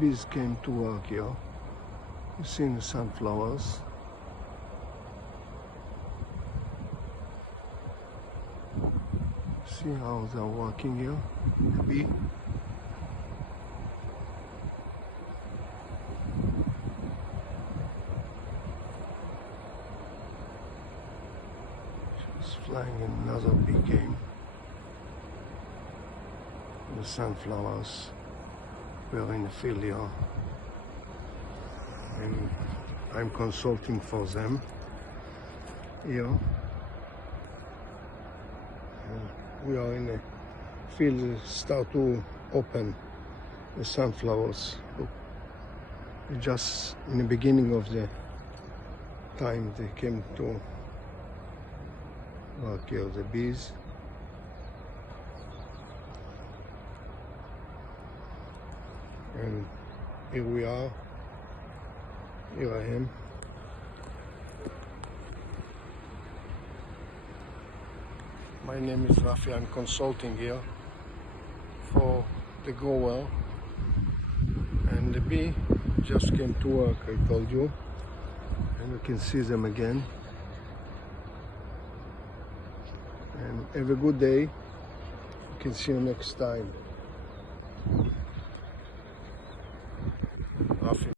bees came to work here. You see the sunflowers. See how they're working here, the bee. She's flying, and another bee came. The sunflowers were in the field here, and I'm consulting for them here. We are in a field that start to open the sunflowers. Look, just in the beginning of the time they came to work here, the bees. And here we are, here I am. My name is Rafi, I'm consulting here for the grower, and the bee just came to work, I told you, and you can see them again. And have a good day, you can see you next time.